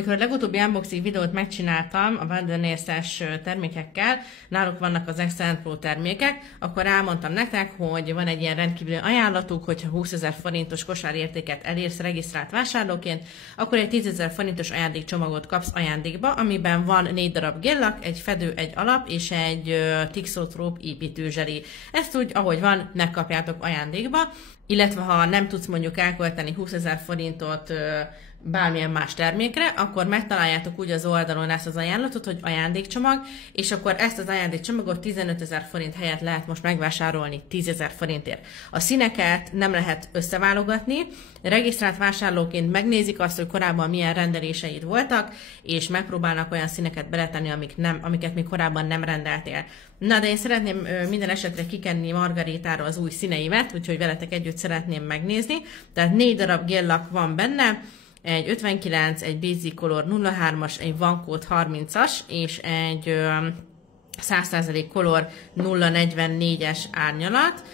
Amikor a legutóbbi unboxing videót megcsináltam a Wanderners-es termékekkel, náluk vannak az Excellent Pro termékek, akkor elmondtam nektek, hogy van egy ilyen rendkívüli ajánlatuk, hogyha 20 000 forintos kosárértéket elérsz regisztrált vásárlóként, akkor egy 10 000 forintos ajándékcsomagot kapsz ajándékba, amiben van 4 darab géllak, egy fedő, egy alap és egy Thixotrope építőzseli. Ezt úgy, ahogy van, megkapjátok ajándékba, illetve ha nem tudsz mondjuk elkölteni 20 000 forintot bármilyen más termékre, akkor megtaláljátok úgy az oldalon ezt az ajánlatot, hogy ajándékcsomag, és akkor ezt az ajándékcsomagot 15 000 forint helyett lehet most megvásárolni 10 000 forintért. A színeket nem lehet összeválogatni, regisztrált vásárlóként megnézik azt, hogy korábban milyen rendeléseid voltak, és megpróbálnak olyan színeket beletenni, amiket még korábban nem rendeltél. Na, de én szeretném minden esetre kikenni Margaritára az új színeimet, úgyhogy veletek együtt szeretném megnézni. Tehát 4 darab géllak van benne, egy 59, egy Basic Color 03-as, egy Vancode 30-as, és egy 100% Color 044-es árnyalat.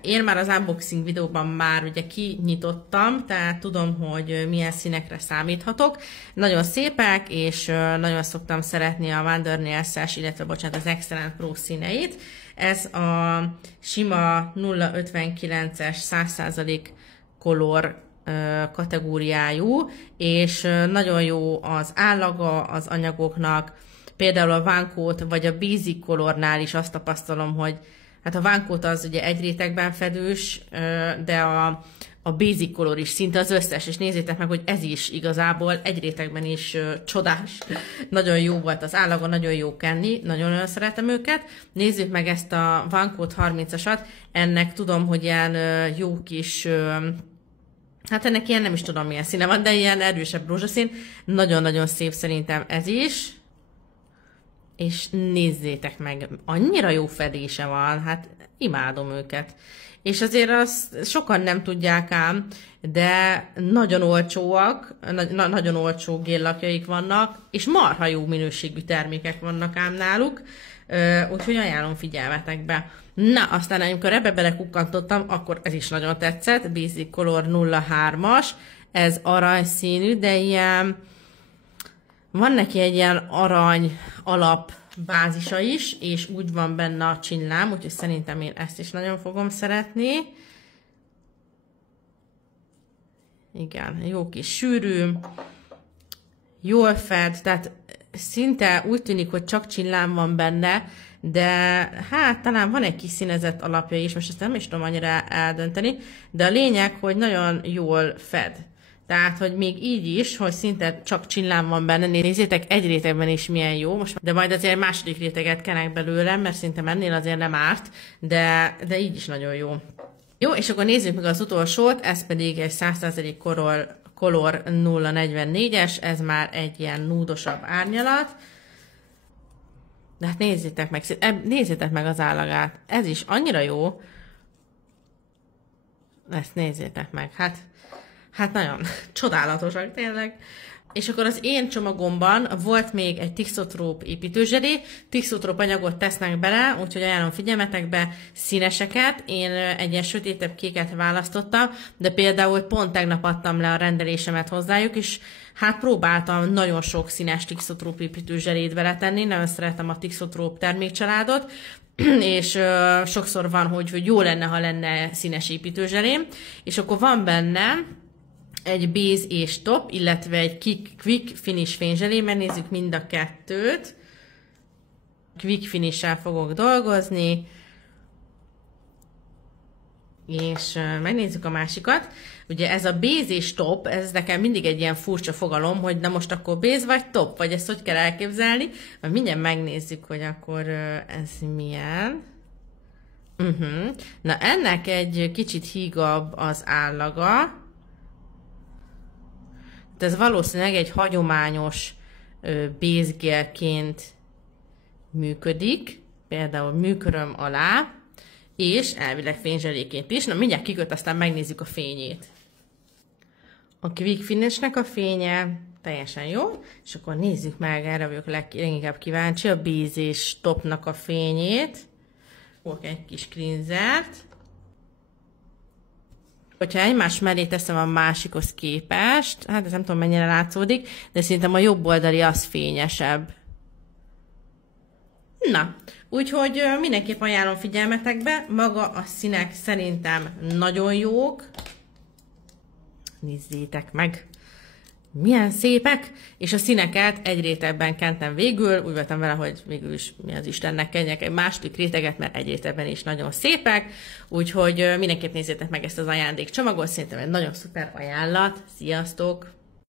Én már az unboxing videóban már ugye kinyitottam, tehát tudom, hogy milyen színekre számíthatok. Nagyon szépek, és nagyon szoktam szeretni a Wanderners-es, illetve bocsánat, az Excellent Pro színeit. Ez a sima 059-es 100% Color kategóriájú, és nagyon jó az állaga az anyagoknak. Például a Vancode vagy a Basic Colornál is azt tapasztalom, hogy hát a Vancode az ugye egy rétegben fedős, de a Basic Color is szinte az összes, és nézzétek meg, hogy ez is igazából egy rétegben is csodás. Nagyon jó volt az állaga, nagyon jó kenni, nagyon szeretem őket. Nézzük meg ezt a Vancode 30-asat, ennek tudom, hogy ilyen jó kis hát ennek ilyen nem is tudom milyen színe van, de ilyen erősebb rózsaszín. Nagyon-nagyon szép szerintem ez is. És nézzétek meg, annyira jó fedése van, hát imádom őket. És azért azt sokan nem tudják ám, de nagyon olcsóak, nagyon olcsó géllakjaik vannak, és marha jó minőségű termékek vannak ám náluk, úgyhogy ajánlom figyelmetekbe. Na, aztán amikor ebbe belekukkantottam, akkor ez is nagyon tetszett, Basic Color 03-as, ez aranyszínű, de ilyen, van neki egy ilyen arany alap bázisa is, és úgy van benne a csillám, úgyhogy szerintem én ezt is nagyon fogom szeretni. Igen, jó kis sűrű, jól fed, tehát szinte úgy tűnik, hogy csak csillám van benne, de hát talán van egy kis színezett alapja is, most ezt nem is tudom annyira eldönteni, de a lényeg, hogy nagyon jól fed. Tehát, hogy még így is, hogy szinte csak csillám van benne, nézzétek, egy rétegben is milyen jó, de majd azért második réteget kenek belőle, mert szerintem ennél azért nem árt, de így is nagyon jó. Jó, és akkor nézzük meg az utolsót, ez pedig egy 100% Color 044-es, ez már egy ilyen núdosabb árnyalat. De hát nézzétek meg az állagát, ez is annyira jó. Ezt nézzétek meg, hát nagyon csodálatosak tényleg. És akkor az én csomagomban volt még egy Thixotrope építőzseli, Thixotrope anyagot tesznek bele, úgyhogy ajánlom figyelmetekbe színeseket. Én egy ilyen sötétebb kéket választottam, de például pont tegnap adtam le a rendelésemet hozzájuk, és hát próbáltam nagyon sok színes Thixotrope építőzselét beletenni, nagyon szeretem a Thixotrope termékcsaládot, és sokszor van, hogy jó lenne, ha lenne színes építőzselém, és akkor van benne egy base és top, illetve egy quick finish fényzselé, mert nézzük mind a kettőt. Quick finish-sel fogok dolgozni, és megnézzük a másikat. Ugye ez a base és top, ez nekem mindig egy ilyen furcsa fogalom, hogy na most akkor base vagy top, vagy ezt hogy kell elképzelni, majd mindjárt megnézzük, hogy akkor ez milyen. Na ennek egy kicsit hígabb az állaga. Ez valószínűleg egy hagyományos bézgélként működik, például műköröm alá, és elvileg fényzseléként is. Na, mindjárt kiköt, aztán megnézzük a fényét. A Quick Finishnek a fénye teljesen jó, és akkor nézzük meg, erre vagyok leginkább kíváncsi, a Base és Topnak a fényét. Fogok egy kis cleansert. Hogyha egymás mellé teszem a másikhoz képest, hát ez nem tudom mennyire látszódik, de szerintem a jobb oldali az fényesebb. Na, úgyhogy mindenképp ajánlom figyelmetekbe, maga a színek szerintem nagyon jók. Nézzétek meg, milyen szépek, és a színeket egy rétegben kentem végül, úgy voltam vele, hogy végül is mi az Istennek kenjek egy második réteget, mert egy rétegben is nagyon szépek, úgyhogy mindenképp nézzétek meg ezt az ajándékcsomagot, szerintem egy nagyon szuper ajánlat. Sziasztok!